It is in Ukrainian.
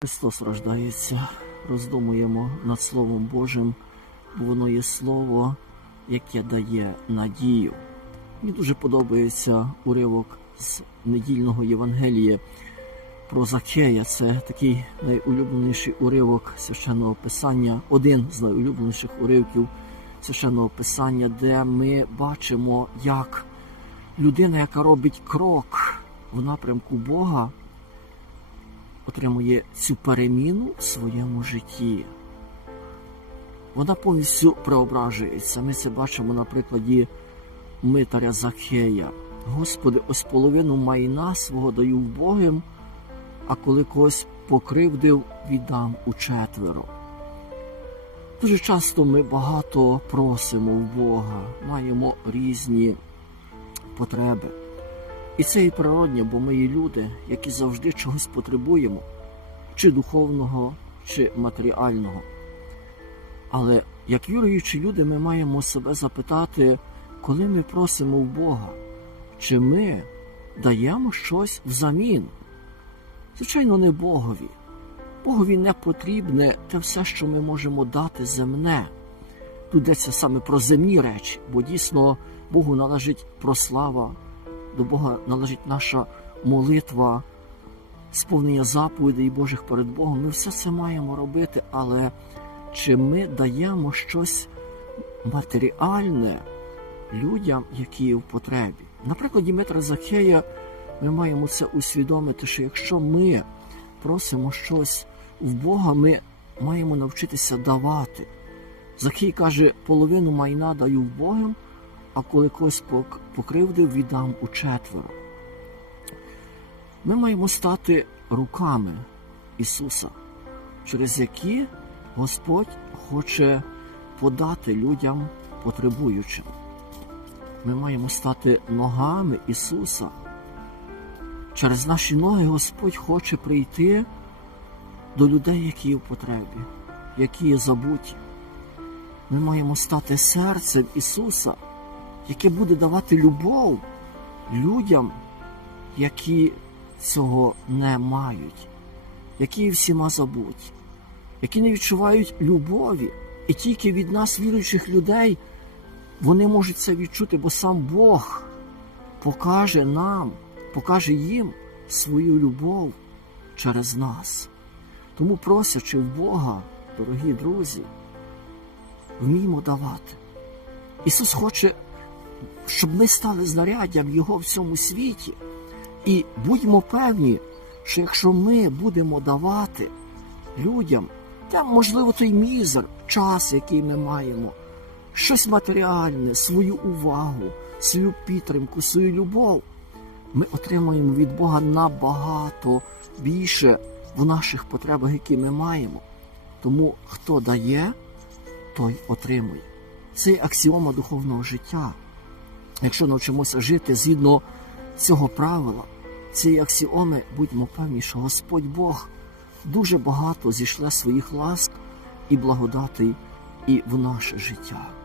Христос рождається, роздумуємо над Словом Божим, бо воно є слово, яке дає надію. Мені дуже подобається уривок з недільного Євангелія про Закея. Це такий найулюбленіший уривок священного писання, один з найулюбленіших уривків священного писання, де ми бачимо, як людина, яка робить крок в напрямку Бога, отримує цю переміну в своєму житті. Вона повністю преображується. Ми це бачимо на прикладі митаря Закхея. Господи, ось половину майна свого даю Богим, а коли когось покривдив, віддам у четверо. Дуже часто ми багато просимо в Бога, маємо різні потреби. І це і природне, бо ми є люди, які завжди чогось потребуємо, чи духовного, чи матеріального. Але як віруючі люди, ми маємо себе запитати, коли ми просимо в Бога, чи ми даємо щось взамін? Звичайно, не Богові. Богові не потрібне те все, що ми можемо дати земне. Тут йдеться саме про земні речі, бо дійсно Богу належить прослава, до Бога належить наша молитва, сповнення заповідей Божих перед Богом. Ми все це маємо робити, але чи ми даємо щось матеріальне людям, які є в потребі? Наприклад, Дмитра Захея ми маємо це усвідомити, що якщо ми просимо щось в Бога, ми маємо навчитися давати. Захей каже, половину майна даю в Богом, а коли когось покривдив, віддам у четверо. Ми маємо стати руками Ісуса, через які Господь хоче подати людям потребуючим. Ми маємо стати ногами Ісуса. Через наші ноги Господь хоче прийти до людей, які в потребі, які є забуті. Ми маємо стати серцем Ісуса, яке буде давати любов людям, які цього не мають, які всіма забуті, які не відчувають любові. І тільки від нас, віруючих людей, вони можуть це відчути, бо сам Бог покаже нам, покаже їм свою любов через нас. Тому просячи в Бога, дорогі друзі, вміємо давати. Ісус хоче, щоб ми стали знаряддям Його в цьому світі. І будьмо певні, що якщо ми будемо давати людям, там, можливо, той мізер, час, який ми маємо, щось матеріальне, свою увагу, свою підтримку, свою любов, ми отримаємо від Бога набагато більше в наших потребах, які ми маємо. Тому хто дає, той отримує. Це аксіома духовного життя. Якщо навчимося жити згідно цього правила, цієї аксіоми, будьмо певні, що Господь Бог дуже багато зійшле своїх ласк і благодатей і в наше життя.